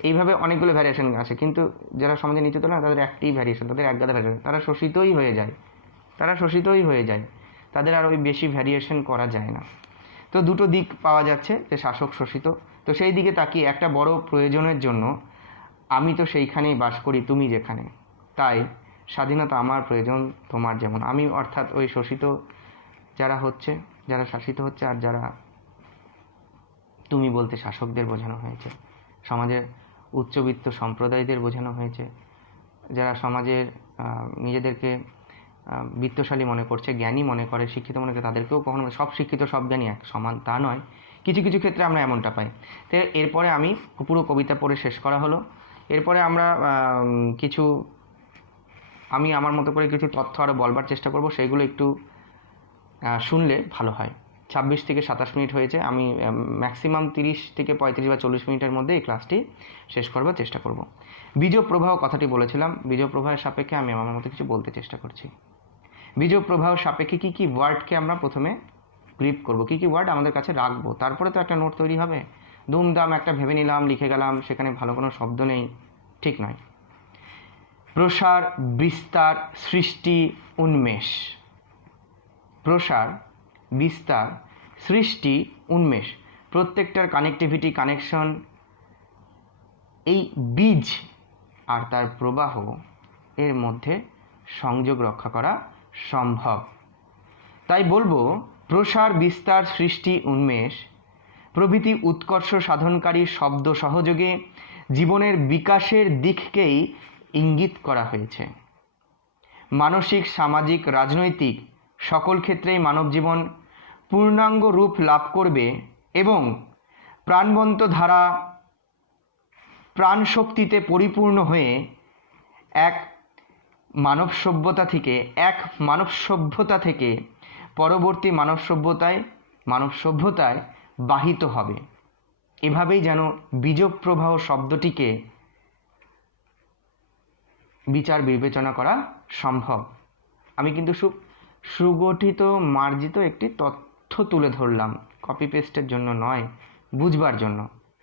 এইভাবে অনেকগুলো ভ্যারিয়েশন আছে। কিন্তু যারা সমাজে নিচু তলা, তাদের একটি ভ্যারিয়েশন, তাদের একগাদা ভ্যারিয়েশন, তারা শোষিতই হয়ে যায়, তাদের আর ওই বেশি ভ্যারিয়েশন করা যায় না। তো দুটো দিক পাওয়া যাচ্ছে, যে শাসক, শোষিত। তো সেই দিকে তাকিয়ে একটা বড় প্রয়োজনের জন্য আমি তো সেইখানেই বাস করি, তুমি যেখানে, তাই স্বাধীনতা আমার প্রয়োজন তোমার যেমন। আমি অর্থাৎ ওই শোষিত যারা শাসিত হচ্ছে, আর যারা তুমি বলতে শাসকদের বোঝানো হয়েছে, সমাজের উচ্চবিত্ত সম্প্রদায়দের বোঝানো হয়েছে, যারা সমাজের নিজেদেরকে বিত্তশালী মনে করছে, জ্ঞানী মনে করে, শিক্ষিত মনে করে, তাদেরকেও কখনো সব শিক্ষিত সব জ্ঞানী এক সমান তা নয়। কিছু কিছু ক্ষেত্রে আমরা এমনটা পাই। তো এরপরে আমি পুরো কবিতা পড়ে শেষ করা হলো। এরপরে আমরা আমি আমার মতো করে কিছু তথ্য আরও বলবার চেষ্টা করব, সেইগুলো একটু শুনলে ভালো হয়। 26 থেকে 27 মিনিট হয়েছে। আমি ম্যাক্সিমাম 30 থেকে 35 বা 40 মিনিটের মধ্যে এই ক্লাসটি শেষ করবার চেষ্টা করব। বীজ প্রবাহ কথাটি বলেছিলাম, বীজ প্রবাহের সাপেক্ষে আমি আমার মতো কিছু বলতে চেষ্টা করছি। বীজ প্রবাহ সাপেক্ষে কী কী ওয়ার্ডকে আমরা প্রথমে গ্রিপ করব, কী কী ওয়ার্ড আমাদের কাছে রাখবো, তারপরে তো একটা নোট তৈরি হবে। দুমদাম একটা ভেবে নিলাম, লিখে গেলাম, সেখানে ভালো কোনো শব্দ নেই, ঠিক নয়। প্রসার, বিস্তার, সৃষ্টি, উন্মেষ। প্রসার, বিস্তার, সৃষ্টি, উন্মেষ, প্রত্যেকটার কানেক্টিভিটি, কানেকশন, এই বীজ আর তার প্রবাহ এর মধ্যে সংযোগ রক্ষা করা সম্ভব। তাই বলবো, প্রসার, বিস্তার, সৃষ্টি, উন্মেষ প্রভৃতি উৎকর্ষ সাধনকারী শব্দ সহযোগে জীবনের বিকাশের দিককেই ইঙ্গিত করা হয়েছে। মানসিক, সামাজিক, রাজনৈতিক সকল ক্ষেত্রেই মানব জীবন পূর্ণাঙ্গ রূপ লাভ করবে এবং প্রাণবন্ত ধারা প্রাণ শক্তিতে পরিপূর্ণ হয়ে এক মানব সভ্যতা থেকে পরবর্তী মানব সভ্যতায় বাহিত হবে। এভাবেই যেন বীজপ্রবাহ শব্দটিকে বিচার বিবেচনা করা সম্ভব। আমি কিন্তু সুগঠিত মার্জিত একটি তথ্য তুলে ধরলাম, কপি পেস্টের জন্য নয়, বুঝবার জন্য।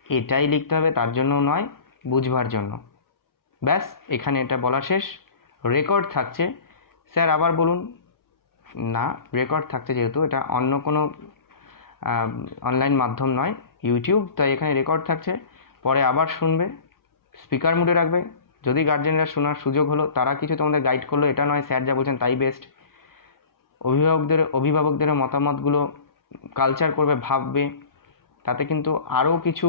এটাই লিখতে হবে তার জন্য নয়, বুঝবার জন্য। ব্যাস, এখানে এটা বলা শেষ। রেকর্ড থাকছে। স্যার আবার বলুন। না, রেকর্ড থাকছে, যেহেতু এটা অন্য কোনো অনলাইন মাধ্যম নয়, ইউটিউব, তাই এখানে রেকর্ড থাকছে। পরে আবার শুনবে, স্পিকার মুডে রাখবে। যদি গার্জেনরা শোনার সুযোগ হলো, তারা কিছু তোমাদের গাইড করলো, এটা নয় স্যার যা বলছেন তাই বেস্ট। অভিভাবকদের মতামতগুলো কালচার করবে, ভাববে, তাতে কিন্তু আরও কিছু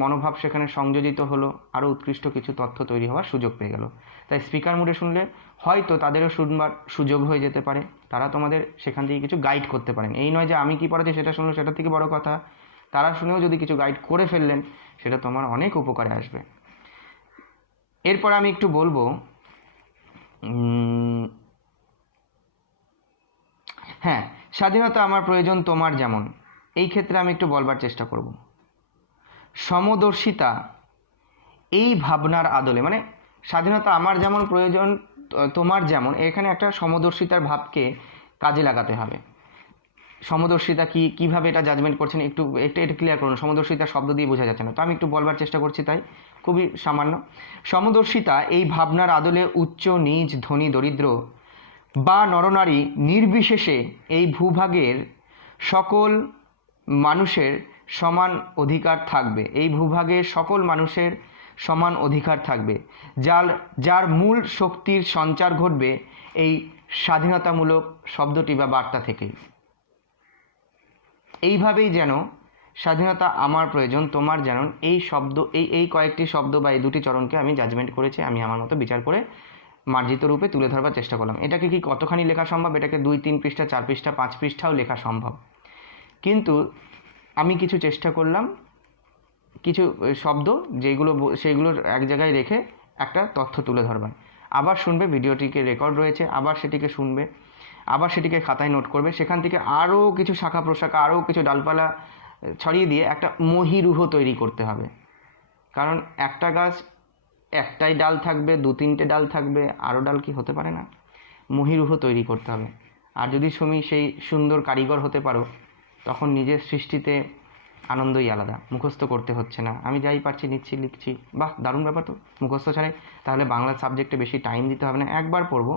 মনোভাব সেখানে সংযোজিত হলো, আরও উৎকৃষ্ট কিছু তথ্য তৈরি হওয়ার সুযোগ পেয়ে গেল। তাই স্পিকার মুডে শুনলে হয়তো তাদেরও শুনবার সুযোগ হয়ে যেতে পারে, তারা তোমাদের সেখান থেকে কিছু গাইড করতে পারেন। এই নয় যে আমি কি পড়াচ্ছি সেটা শুনলো, সেটার থেকে বড় কথা তারা শুনেও যদি কিছু গাইড করে ফেললেন, সেটা তোমার অনেক উপকারে আসবে। এরপর আমি একটু বলবো, হ্যাঁ, স্বাধীনতা আমার প্রয়োজন তোমার যেমন, এই ক্ষেত্রে আমি একটু বলবার চেষ্টা করব। সমদর্শিতা এই ভাবনার আদলে, মানে স্বাধীনতা আমার যেমন প্রয়োজন তোমার যেমন, এখানে একটা সমদর্শিতার ভাবকে কাজে লাগাতে হবে। সমদর্শিতা কিভাবে এটা জাজমেন্ট করছেন একটু ক্লিয়ার করুন। সমদর্শিতা শব্দ দিয়ে বোঝা যাচ্ছে না, তো আমি একটু বলবার চেষ্টা করছি, তাই খুবই সামান্য। সমদর্শিতা এই ভাবনার আদলে উচ্চ নীচ, ধনী দরিদ্র বা নরনারী নির্বিশেষে এই ভূভাগের সকল মানুষের সমান অধিকার থাকবে। এই ভূভাগের সকল মানুষের সমান অধিকার থাকবে, যার মূল শক্তির সঞ্চার ঘটবে এই স্বাধীনতামূলক শব্দটি বা বার্তা থেকেই। এইভাবেই যেন স্বাধীনতা আমার প্রয়োজন তোমার যেমন, এই শব্দ, এই কয়েকটি শব্দ বা এই দুটি চরণকে আমি জাজমেন্ট করেছি, আমি আমার মতো বিচার করে মার্জিত রূপে তুলে ধরবার চেষ্টা করলাম। এটাকে কি কতখানি লেখা সম্ভব? এটাকে 2-3 পৃষ্ঠা, 4 পৃষ্ঠা, 5 পৃষ্ঠাও লেখা সম্ভব, কিন্তু আমি কিছু চেষ্টা করলাম কিছু শব্দ যেগুলো সেইগুলোর এক জায়গায় রেখে একটা তথ্য তুলে ধরবেন। আবার শুনবে, ভিডিওটিকে রেকর্ড রয়েছে, আবার সেটিকে শুনবে, আবার সেটিকে খাতায় নোট করবে। সেখান থেকে আরও কিছু শাখা প্রশাখা, আরও কিছু ডালপালা ছড়িয়ে দিয়ে একটা মহীরুহ তৈরি করতে হবে। কারণ একটা গাছ একটাই ডাল থাকবে, 2-3টে ডাল থাকবে, আরও ডাল কি হতে পারে না? মহীরুহ তৈরি করতে হবে। আর যদি তুমি সেই সুন্দর কারিগর হতে পারো, তখন নিজের সৃষ্টিতে আনন্দই আলাদা। মুখস্থ করতে হচ্ছে না, আমি যাই পারছি নিচ্ছি, লিখছি, বাহ দারুণ ব্যাপার তো। মুখস্থ ছাড়াই তাহলে বাংলা সাবজেক্টে বেশি টাইম দিতে হবে না। একবার পড়বো,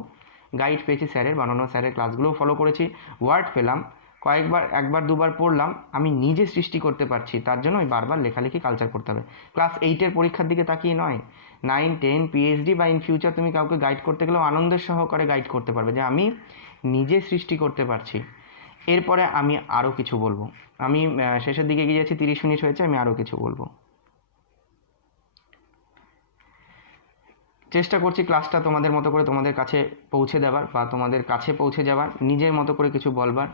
গাইড পেয়েছি স্যারের, বানানো স্যারের ক্লাসগুলোও ফলো করেছি, ওয়ার্ড পেলাম, কয়েকবার 1-2বার পড়লাম, আমি নিজে সৃষ্টি করতে পারছি। তার জন্য ওই বারবার লেখালেখি কালচার করতে হবে। ক্লাস 8-এর পরীক্ষার দিকে তাকিয়ে নয়, 9, 10, পিএইচডি বা ইন ফিউচার তুমি কাউকে গাইড করতে গেলেও আনন্দের সহকারে গাইড করতে পারবে যে আমি নিজে সৃষ্টি করতে পারছি। এরপরে আমি আরও কিছু বলবো। আমি শেষের দিকে এগিয়ে যাচ্ছি, 30 মিনিট হয়েছে, আমি আরও কিছু বলবো। চেষ্টা করছি ক্লাসটা তোমাদের মতো করে তোমাদের কাছে পৌঁছে দেওয়ার, বা তোমাদের কাছে পৌঁছে যাওয়ার, নিজের মতো করে কিছু বলবার।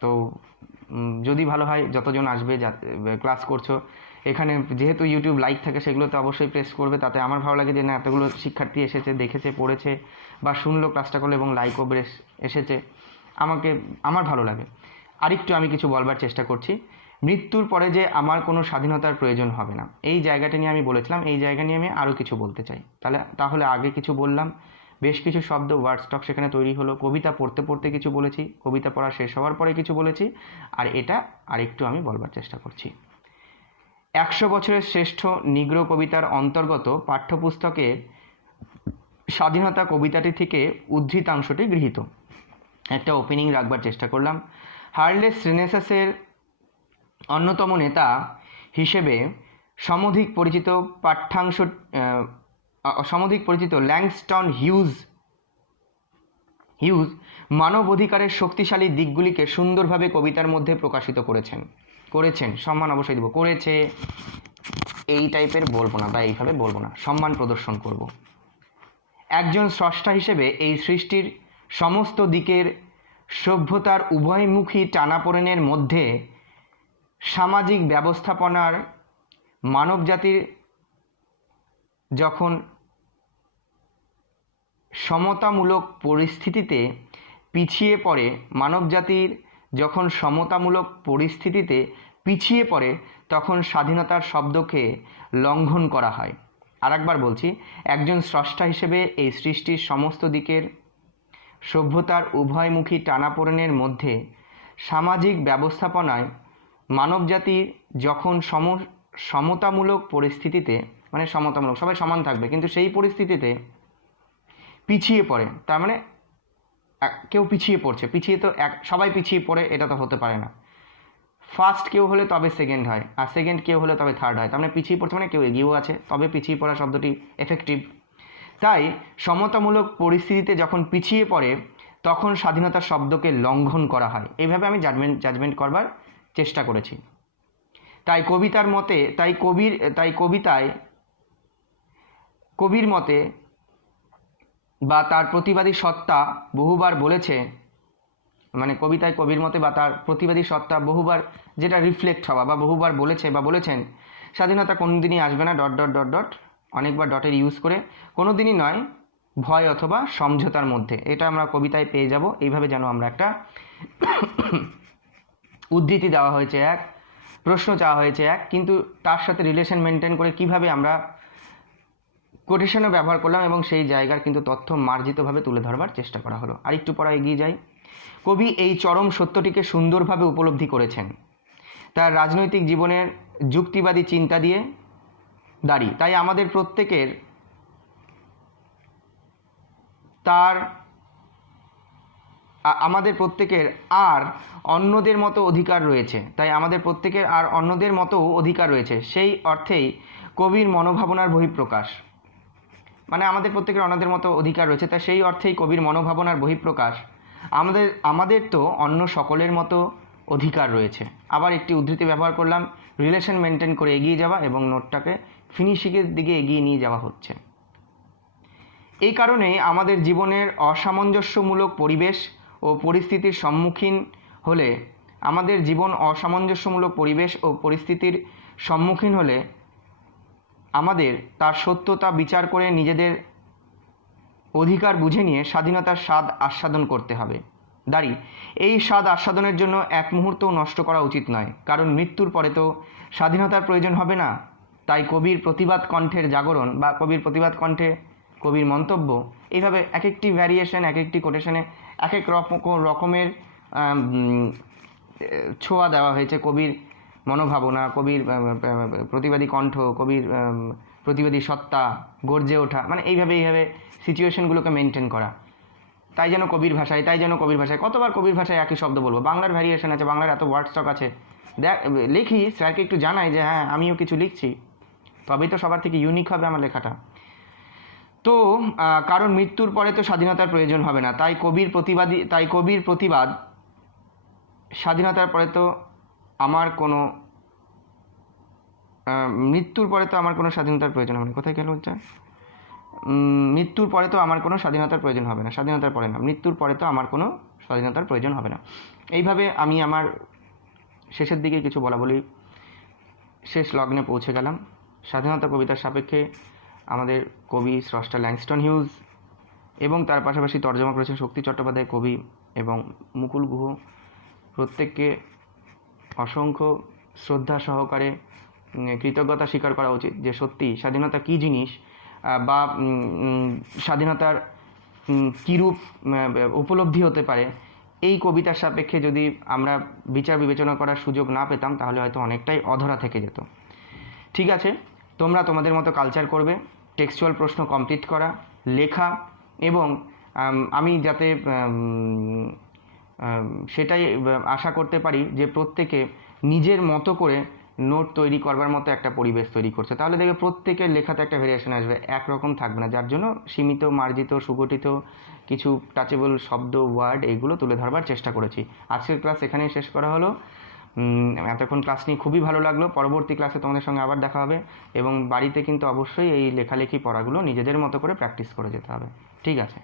তো যদি ভালো হয়, যতজন আসবে ক্লাস করছো এখানে, যেহেতু ইউটিউব লাইক থাকে, সেগুলো তো অবশ্যই প্রেস করবে। তাতে আমার ভালো লাগে যে না, এতগুলো শিক্ষার্থী এসেছে, দেখেছে, পড়েছে বা শুনলো ক্লাসটা করলো এবং লাইকও এসেছে, আমার ভালো লাগে। আরেকটু আমি কিছু বলবার চেষ্টা করছি। মৃত্যুর পরে যে আমার কোনো স্বাধীনতার প্রয়োজন হবে না, এই জায়গাটা নিয়ে আমি বলেছিলাম, এই জায়গা নিয়ে আমি আরও কিছু বলতে চাই। তাহলে আগে কিছু বললাম, বেশ কিছু শব্দ ওয়ার্ড স্টক সেখানে তৈরি হলো। কবিতা পড়তে পড়তে কিছু বলেছি, কবিতা পড়া শেষ হওয়ার পরে কিছু বলেছি, আর এটা আরেকটু আমি বলবার চেষ্টা করছি। 100 বছরের শ্রেষ্ঠ নিগ্রো কবিতার অন্তর্গত পাঠ্যপুস্তকের স্বাধীনতা কবিতাটি থেকে উদ্ধৃতাংশটি গৃহীত। একটা ওপেনিং রাখবার চেষ্টা করলাম। হার্লেস রেনেসাসের অন্যতম নেতা হিসেবে সমধিক পরিচিত ল্যাংস্টন হিউজ মানব অধিকারের শক্তিশালী দিকগুলিকে সুন্দরভাবে কবিতার মধ্যে প্রকাশিত করেছেন। সম্মান অবশ্যই দেব, করেছে এই টাইপের বলবো না, বা এইভাবে বলবো না, সম্মান প্রদর্শন করব। একজন স্রষ্টা হিসেবে এই সৃষ্টির সমস্ত দিকের সভ্যতার উভয়মুখী টানাপোড়েনের মধ্যে সামাজিক ব্যবস্থাপনার মানবজাতির যখন সমতামূলক পরিস্থিতিতে পিছিয়ে পড়ে, তখন স্বাধীনতার শব্দকে লঙ্ঘন করা হয়। আরেকবার বলছি, একজন স্রষ্টা হিসেবে এই সৃষ্টির সমস্ত দিকের সভ্যতার উভয়মুখী টানাপোড়েনের মধ্যে সামাজিক ব্যবস্থাপনায় মানবজাতির যখন সমতামূলক পরিস্থিতিতে, মানে সমতামূলক, সবাই সমান থাকবে, কিন্তু সেই পরিস্থিতিতে পিছিয়ে পড়ে, তার মানে কেউ পিছিয়ে পড়ছে, সবাই পিছিয়ে পড়ে, এটা তো হতে পারে না। ফার্স্ট কেউ হলে তবে সেকেন্ড হয়, আর সেকেন্ড কেউ হলে তবে থার্ড হয়, তার মানে পিছিয়ে পড়ছে মানে কেউ এগিয়েও আছে, তবে পিছিয়ে পড়া শব্দটি এফেক্টিভ। তাই সমতামূলক পরিস্থিতিতে যখন পিছিয়ে পড়ে, তখন স্বাধীনতার শব্দকে লঙ্ঘন করা হয়। এইভাবে আমি জাজমেন্ট করবার চেষ্টা করেছি। তাই কবির মতে বা তার প্রতিবাদী সত্তা বহুবার বলেছে, মানে কবিতায় কবির মতে বা তার প্রতিবাদী সত্তা বহুবার যেটা রিফ্লেক্ট হওয়া বা বহুবার বলেছেন, স্বাধীনতা কোনোদিনই আসবে না ... অনেকবার ডটের ইউজ করে, কোনোদিনই নয়, ভয় অথবা সমঝোতার মধ্যে। এটা আমরা কবিতায় পেয়ে যাব। এইভাবে যেন আমরা একটা উদ্ধৃতি দেওয়া হয়েছে এক, প্রশ্ন চাওয়া হয়েছে এক, কিন্তু তার সাথে রিলেশন মেনটেন করে কিভাবে আমরা কোটেশনও ব্যবহার করলাম এবং সেই জায়গার কিন্তু তথ্য মার্জিতভাবে তুলে ধরবার চেষ্টা করা হলো। আর একটু পড়া এগিয়ে যাই। কবি এই চরম সত্যটিকে সুন্দরভাবে উপলব্ধি করেছেন তার রাজনৈতিক জীবনের যুক্তিবাদী চিন্তা দিয়ে দাঁড়িয়ে। তাই আমাদের প্রত্যেকের আর অন্যদের মতো অধিকার রয়েছে। সেই অর্থেই কবির মনোভাবনার বহিঃপ্রকাশ, মানে আমাদের প্রত্যেকের অন্যদের মতো অধিকার রয়েছে, তাই সেই অর্থেই কবির মনোভাবনার বহিঃপ্রকাশ। আমাদের তো অন্য সকলের মতো অধিকার রয়েছে। আবার একটি উদ্ধৃতি ব্যবহার করলাম, রিলেশন মেনটেন করে এগিয়ে যাওয়া এবং নোটটাকে ফিনিশিংয়ের দিকে এগিয়ে নিয়ে যাওয়া হচ্ছে। এই কারণেই আমাদের জীবনের অসামঞ্জস্যমূলক পরিবেশ ও পরিস্থিতির সম্মুখীন হলে সম্মুখীন হলে আমাদের তার সত্যতা বিচার করে নিজেদের অধিকার বুঝে নিয়ে স্বাধীনতার স্বাদ আস্বাদন করতে হবে। দাঁড়ি এই স্বাদ আস্বাদনের জন্য এক মুহূর্তও নষ্ট করা উচিত নয়, কারণ মৃত্যুর পরে তো স্বাধীনতার প্রয়োজন হবে না। তাই কবির প্রতিবাদ কণ্ঠের জাগরণ বা কবির প্রতিবাদ কণ্ঠে কবির মন্তব্য, এইভাবে এক একটি ভ্যারিয়েশন, এক একটি কোটেশনে এক এক রকমের ছোঁয়া দেওয়া হয়েছে কবির মনোভাবনা, কবির প্রতিবাদী কণ্ঠ, কবির প্রতিবাদী সত্তা গর্জে ওঠা, মানে এইভাবে সিচুয়েশনগুলোকে মেনটেন করা। তাই যেন কবির ভাষায় কতবার কবির ভাষায় একই শব্দ বলবো। বাংলার ভ্যারিয়েশন আছে, বাংলার এত ওয়ার্ড স্টক আছে, লিখি স্যারকে একটু জানাই যে হ্যাঁ আমিও কিছু লিখছি, তবেই তো সবার থেকে ইউনিক হবে আমার লেখাটা। তো কারণ মৃত্যুর পরে তো স্বাধীনতার প্রয়োজন হবে না, তাই কবির প্রতিবাদ স্বাধীনতার পরে তো আমার কোনো মৃত্যুর পরে তো আমার কোনো স্বাধীনতার প্রয়োজন হবে না। কোথায় গেল হচ্ছে মৃত্যুর পরে তো আমার কোনো স্বাধীনতার প্রয়োজন হবে না, স্বাধীনতার পরে না, মৃত্যুর পরে তো আমার কোনো স্বাধীনতার প্রয়োজন হবে না। এইভাবে আমি আমার শেষের দিকে কিছু বলি শেষ লগ্নে পৌঁছে গেলাম। স্বাধীনতা কবিতার সাপেক্ষে আমাদের কবি স্রষ্টা ল্যাংস্টন হিউজ এবং তার পাশাপাশি তর্জমা করেছেন শক্তি চট্টোপাধ্যায় কবি এবং মুকুল গুহ। প্রত্যেককে অসংখ্য শ্রদ্ধা সহকারে কৃতজ্ঞতা স্বীকার করা উচিত যে সত্যি স্বাধীনতা কী জিনিস বা স্বাধীনতার কীরূপ উপলব্ধি হতে পারে। এই কবিতার সাপেক্ষে যদি আমরা বিচার বিবেচনা করার সুযোগ না পেতাম তাহলে হয়তো অনেকটাই অধরা থেকে যেত। ঠিক আছে, তোমরা তোমাদের মতো কালচার করবে, টেক্সচুয়াল প্রশ্ন কমপ্লিট করা, লেখা, এবং আমি যাতে সেটাই আশা করতে পারি যে প্রত্যেকে নিজের মতো করে নোট তৈরি করবার মতো একটা পরিবেশ তৈরি করছে। তাহলে দেখবে প্রত্যেকের লেখাতে একটা ভেরিয়েশন আসবে, একরকম থাকবে না। যার জন্য সীমিত, মার্জিত, সুগঠিত কিছু টাচেবল শব্দ, ওয়ার্ড, এগুলো তুলে ধরবার চেষ্টা করেছি। আজকের ক্লাস এখানেই শেষ করা হলো। এতক্ষণ ক্লাস নিয়ে খুবই ভালো লাগলো। পরবর্তী ক্লাসে তোমাদের সঙ্গে আবার দেখা হবে এবং বাড়িতে কিন্তু অবশ্যই এই লেখালেখি পড়াগুলো নিজেদের মতো করে প্র্যাকটিস করে যেতে হবে। ঠিক আছে।